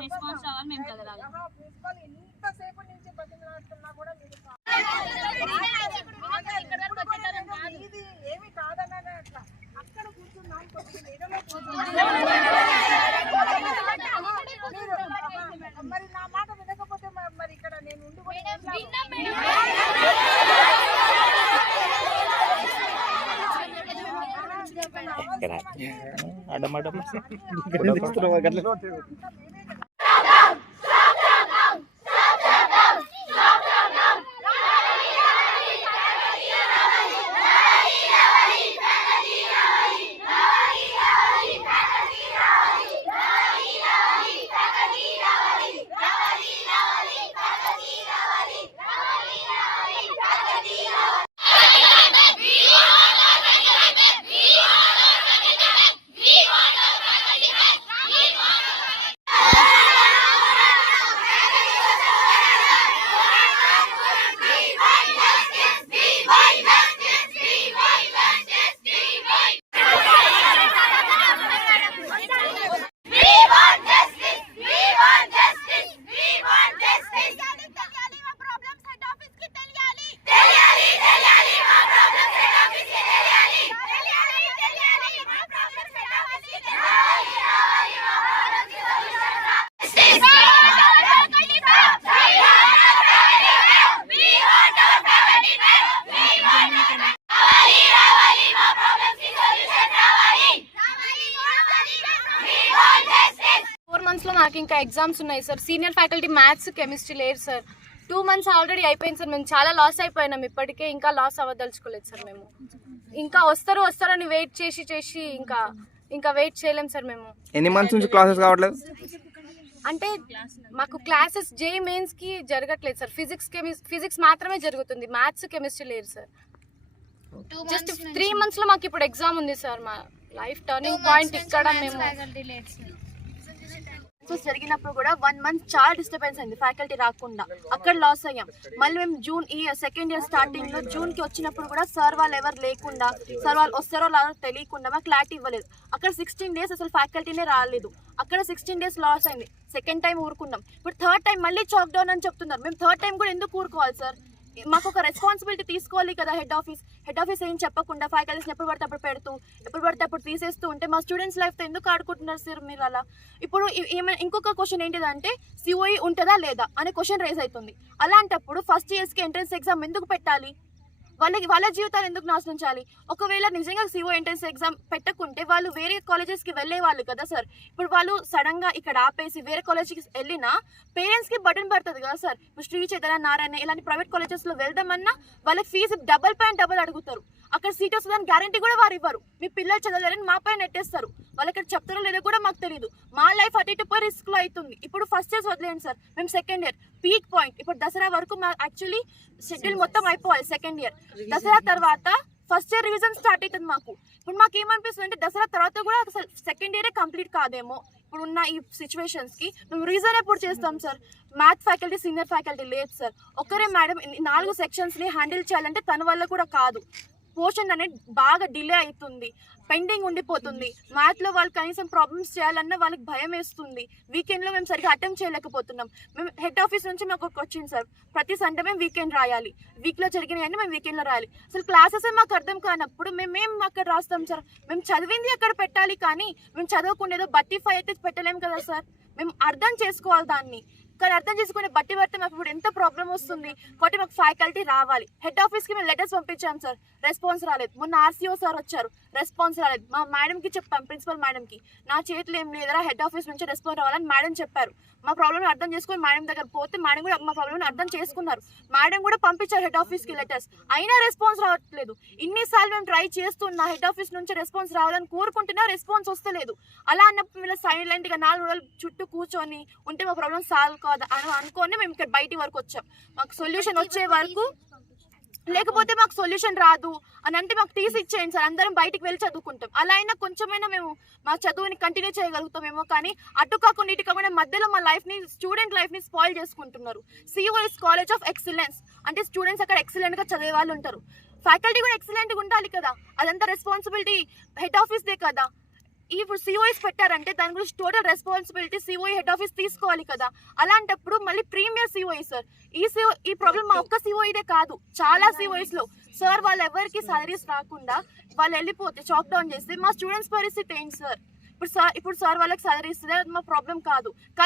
Response రావాలి మేము చదవాలి ప్రిన్సిపల్ ఇంతసేపు నుంచి బతిమలాడుతున్నా కూడా మీరు ఇది ఏమి కాదన్నానే అట్లా అక్కడ కూర్చున్నాం కొద్దిగా నీడలో కూర్చున్నాం. మీరు- మరి నా మాట వినకపోతే మ- మరి ఇక్కడ నేను ఉండి కూడా ఏం లాభం? అడ్డమడ్డం ఫోర్ మంత్స్లో మాకు ఇంకా ఎగ్జామ్స్ ఉన్నాయి sir senior faculty maths chemistry లేరు సార్ టూ మంత్స్ ఆల్రెడీ అయిపోయింది సార్ మేము చాలా లాస్ అయిపోయినాం ఇప్పటికే. ఇంకా లాస్ అవ్వదలుచుకోలేదు సార్ మేము. ఇంకా వస్తారు వస్తారని వెయిట్ చేసి చేసి ఇంకా ఇంకా వెయిట్ చేయలేం సార్ మేము. ఎన్ని మంత్స్ నుంచి క్లాసెస్ కావట్లేదు? అంటే మాకు క్లాసెస్ జే మెయిన్స్కి జరగట్లేదు సార్ ఫిజిక్స్ కెమిస్ ఫిజిక్స్ మాత్రమే జరుగుతుంది. మ్యాథ్స్ కెమిస్ట్రీ లేదు సార్ జస్ట్ త్రీ మంత్స్లో మాకు ఇప్పుడు ఎగ్జామ్ ఉంది సార్ మా లైఫ్ టర్నింగ్ పాయింట్ ఇక్కడ మేము సో జరిగినప్పుడు కూడా వన్ మంత్ చాలా డిస్టర్బెన్స్ అయింది ఫ్యాకల్టీ రాకుండా. అక్కడ లాస్ అయ్యాం. మళ్ళీ మేము జూన్ ఈ సెకండ్ ఇయర్ స్టార్టింగ్లో జూన్కి వచ్చినప్పుడు కూడా సార్ వాళ్ళు ఎవరు లేకుండా సార్ వాళ్ళు వస్తారో లేదో తెలియకుండా మాకు క్లారిటీ ఇవ్వలేదు. అక్కడ సిక్స్టీన్ డేస్ అసలు ఫ్యాకల్టీనే రాలేదు. అక్కడ సిక్స్టీన్ డేస్ లాస్ అయింది. సెకండ్ టైం ఊరుకున్నాం. ఇప్పుడు థర్డ్ టైం మళ్ళీ చాక్డౌన్ అని చెప్తున్నారు. మేము థర్డ్ టైం కూడా ఎందుకు ఊరుకోవాలి సార్ మాకు ఒక రెస్పాన్సిబిలిటీ తీసుకోవాలి కదా హెడ్ ఆఫీస్ హెడ్ ఆఫీస్ ఏం చెప్పకుండా ఫ్యాకల్టీస్ ఎప్పుడు పడితే అప్పుడు పెడుతూ ఎప్పుడు పడితే అప్పుడు తీసేస్తూ ఉంటే మా స్టూడెంట్స్ లైఫ్తో ఎందుకు ఆడుకుంటున్నారు సార్ మీరు అలా? ఇప్పుడు ఏమైనా ఇంకొక క్వశ్చన్ ఏంటిదంటే సిఓఈ ఉంటుందా లేదా? అనే క్వశ్చన్ రేజ్ అవుతుంది. అలాంటప్పుడు ఫస్ట్ ఇయర్స్కి ఎంట్రన్స్ ఎగ్జామ్ ఎందుకు పెట్టాలి? వాళ్ళకి వాళ్ళ జీవితాలు ఎందుకు నాశనం చేయాలి ఒకవేళ నిజంగా సిఓ ఎంట్రన్స్ ఎగ్జామ్ పెట్టకుంటే వాళ్ళు వేరే కాలేజెస్కి వెళ్ళే వాళ్ళు కదా సార్ ఇప్పుడు వాళ్ళు సడన్గా ఇక్కడ ఆపేసి వేరే కాలేజ్కి వెళ్ళినా పేరెంట్స్కి బటన్ పడుతుంది కదా సార్ ఇప్పుడు శ్రీ చైతన్య నారాయణ ఇలాంటి ప్రైవేట్ కాలేజెస్లో వెళ్దామన్నా వాళ్ళకి ఫీజు డబల్ పైన డబల్ అడుగుతారు. అక్కడ సీట్ వస్తుందని గ్యారంటీ కూడా వారు ఇవ్వరు. మీ పిల్లలు చదవలేరని మా పైన నెట్టేస్తారు. వాళ్ళు ఇక్కడ చెప్తారో లేదో కూడా మాకు తెలియదు మా లైఫ్ అటు ఇటు పోయి రిస్క్లో అవుతుంది ఇప్పుడు ఫస్ట్ ఇయర్స్ వదిలేయండి సార్. మేము సెకండ్ ఇయర్ పీక్ పాయింట్ ఇప్పుడు దసరా వరకు మా యాక్చువల్లీ షెడ్యూల్ మొత్తం అయిపోవాలి సెకండ్ ఇయర్ దసరా తర్వాత ఫస్ట్ ఇయర్ రివిజన్ స్టార్ట్ అవుతుంది మాకు. ఇప్పుడు మాకు ఏమనిపిస్తుంది అంటే దసరా తర్వాత కూడా అసలు సెకండ్ ఇయరే కంప్లీట్ కాదేమో. ఇప్పుడు ఉన్న ఈ సిచ్యువేషన్స్కి మేము రీజన్ ఎప్పుడు చేస్తాం sir? Math faculty senior faculty లేదు సార్. ఒకరే మేడం నాలుగు సెక్షన్స్ని హ్యాండిల్ చేయాలంటే తన వల్ల కూడా కాదు. పోర్షన్ అనేది బాగా డిలే అవుతుంది. పెండింగ్ ఉండిపోతుంది. మ్యాథ్లో వాళ్ళు కనీసం ప్రాబ్లమ్స్ చేయాలన్నా వాళ్ళకి భయం వేస్తుంది. వీకెండ్లో మేము సరిగ్గా అటెంప్ట్ చేయలేకపోతున్నాం. మేము హెడ్ ఆఫీస్ నుంచి మాకు ఒక వచ్చింది సార్. ప్రతి సండే మేము వీకెండ్ రాయాలి. వీక్లో జరిగినవన్నీ మేము వీకెండ్లో రాయాలి. అసలు క్లాసెస్ మాకు అర్థం కానప్పుడు మేము ఏం అక్కడ రాస్తాం సార్. మేము చదివింది అక్కడ పెట్టాలి కానీ మేము చదవకుండా ఏదో బట్టి ఫైవ్ అయితే పెట్టలేము కదా సార్. మేము అర్థం చేసుకోవాలి దాన్ని. కానీ అర్థం చేసుకునే బట్టి పడితే మాకు ఇప్పుడు ఎంత ప్రాబ్లం వస్తుంది? కాబట్టి మాకు ఫ్యాకల్టీ రావాలి. హెడ్ ఆఫీస్కి మేము లెటర్స్ పంపించాం సార్ రెస్పాన్స్ రాలేదు. మొన్న ఆర్సీఓ సార్ వచ్చారు. రెస్పాన్స్ రాలేదు. మా మేడంకి చెప్పాం ప్రిన్సిపల్ మేడంకి నా చేతిలో ఏం లేదరా హెడ్ ఆఫీస్ నుంచి రెస్పాన్స్ రావాలని మేడం చెప్పారు. మా ప్రాబ్లమ్ అర్థం చేసుకుని మేడం దగ్గర పోతే మేడం కూడా మా ప్రాబ్లమ్ అర్థం చేసుకున్నారు. మేడం కూడా పంపించారు హెడ్ ఆఫీస్కి లెటర్స్ అయినా రెస్పాన్స్ రావట్లేదు. ఇన్నిసార్లు మేము ట్రై చేస్తున్నా హెడ్ ఆఫీస్ నుంచి రెస్పాన్స్ రావాలని కోరుకుంటున్నా రెస్పాన్స్ వస్తలేదు. అలా అన్నప్పుడు మేము సైలెంట్గా నాలుగు రోజులు చుట్టూ కూర్చొని ఉంటే మా ప్రాబ్లం సాల్వ్ కాదు అని అనుకొని మేము ఇక్కడ బయటి వరకు వచ్చాం. మాకు సొల్యూషన్ వచ్చే వరకు లేకపోతే మాకు సొల్యూషన్ రాదు అని అంటే మాకు తీసి ఇచ్చేయండి సార్ అందరం బయటికి వెళ్ళి చదువుకుంటాం. అలా అయినా కొంచెమైనా మేము మా చదువుని కంటిన్యూ చేయగలుగుతామేమో కానీ అటు కాకుండా ఇటు కాకుండా మధ్యలో మా లైఫ్ని స్టూడెంట్ లైఫ్ని స్పాయిల్ చేసుకుంటున్నారు. సిఓఎస్ కాలేజ్ ఆఫ్ ఎక్సలెన్స్ అంటే స్టూడెంట్స్ అక్కడ ఎక్సలెంట్గా చదివే వాళ్ళు ఉంటారు. ఫ్యాకల్టీ కూడా ఎక్సలెంట్గా ఉండాలి కదా. అదంతా రెస్పాన్సిబిలిటీ హెడ్ ఆఫీస్దే కదా. ఇప్పుడు సిఓఎస్ పెట్టారంటే దాని గురించి total responsibility COE head office తీసుకోవాలి కదా. అలాంటప్పుడు మళ్ళీ ప్రీమియర్ సిఓఈ సార్ ఈ సిఓ ఈ ప్రాబ్లం మా ఒక్క సిఓఈదే కాదు చాలా సిఓఈస్లో. సార్ వాళ్ళు ఎవరికి సాలరీస్ రాకుండా వాళ్ళు వెళ్ళిపోతే చాక్ డౌన్ చేస్తే మా స్టూడెంట్స్ పరిస్థితి ఏంటి సార్ ఇప్పుడు సార్ ఇప్పుడు సార్ వాళ్ళకి సాలరీ ఇస్తుంది అది మా ప్రాబ్లం కాదు. కానీ